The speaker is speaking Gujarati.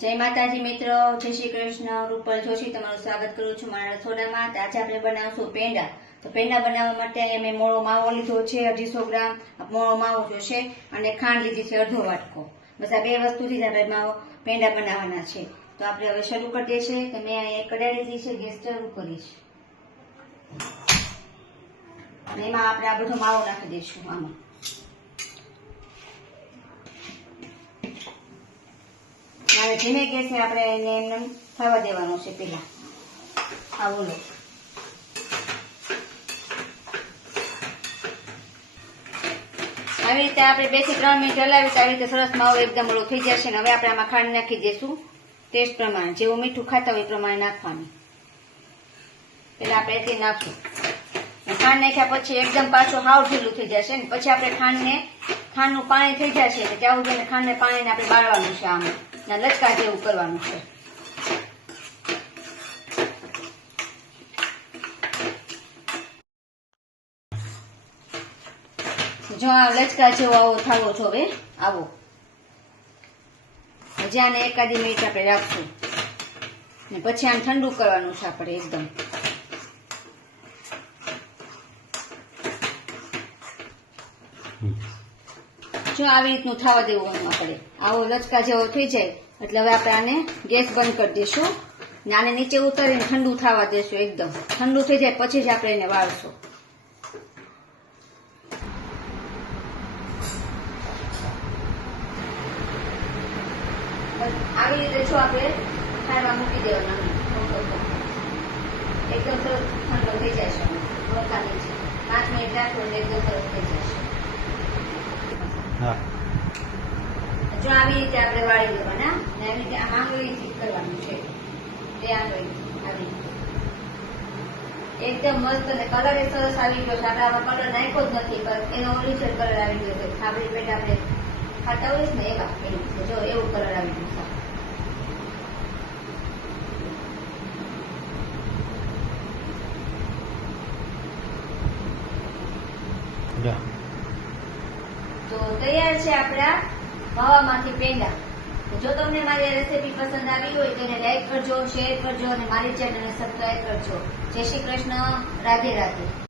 જય માતાજી મિત્રો, જય શ્રી કૃષ્ણ। રૂપલ જોશી તમારું સ્વાગત કરું છું મારા રસોડામાં। આજે આપણે બનાવશું પેંડા। તો પેંડા બનાવવા માટે મેં મોળો માવો લીધો છે 250 ગ્રામ મોળો માવો જોશે અને ખાંડ લીધી છે અડધો વાટકો। બસ આ બે વસ્તુથી જ આપણે પેંડા બનાવવાના છે। તો આપણે હવે શરૂ કરી દઈએ છીએ કે મેં એક કઢાઈ લીધી છે, ગેસ ચાલુ કરી છે અને એમાં આપણે આ બધો માવો નાખી દઈશું। આમાં મારે ધીમે ગેસે આપણે એને એમને થવા દેવાનું છે। પેલા આવું લો, આવી રીતે આપણે 2 થી 3 મિનિટ હલાવી તો આવી રીતે સરસ માવો એકદમ ઓળો થઈ જશે। ને હવે આપણે આમાં ખાંડ નાખી દઈશું ટેસ્ટ પ્રમાણે, જેવું મીઠું ખાતા હોય એ પ્રમાણે નાખવાની। પેલા આપણે એટલી નાખશું, ખાંડ નાખ્યા પછી એકદમ પાછું હાવ ઢીલું થઈ જશે ને પછી આપણે ખાંડનું પાણી થઈ જશે એટલે ત્યાં સુધી ખાંડને પાણીને આપણે બાળવાનું છે, આમાં લચકા જેવું કરવાનું છે। જો આ લચકા જેવો આવો થાવો છો, હવે આવો હજી આને એકાદી મિનિટ આપણે રાખશું ને પછી આને ઠંડુ કરવાનું છે આપણે એકદમ। જો આવી રીતનું થવા દેવું આપણે, આવો લચકા જેવો થઈ જાય એટલે હવે આપણે આને ગેસ બંધ કરી દઈશું ને આને નીચે ઉતારીને ઠંડુ થવા દેશું। એકદમ ઠંડુ થઈ જાય પછી જ આપણે એને વાળશું। આવી રીતે જો આપણે ખાવા મૂકી દેવાના, એકદમ સરસ ઠંડો થઈ જશે। 5 મિનિટ રાખો એટલે એકદમ સરસ થઈ જશે। જો આવી રીતે આપણે વાળી લેવાના ને આવી રીતે આમ આંગળીથી કરવાનું છે, બે આંગળી આવી એકદમ મસ્ત અને કલર એ સરસ આવી ગયો છે। આપણે આમાં કલર નાખ્યો જ નથી પણ એનો ઓરિજિનલ કલર આવી ગયો છે। ખાબડી પેટ આપણે ખાતા હોઈશ ને એવા જો એવું કલર આવી ગયું છે। તો તૈયાર છે આપણા માવામાંથી પેંડા। જો તમને મારી રેસીપી પસંદ આવી હોય તો એને લાઈક કરજો, શેર કરજો અને મારી ચેનલને સબસ્ક્રાઇબ કરજો। જય શ્રી કૃષ્ણ, રાધે રાધે।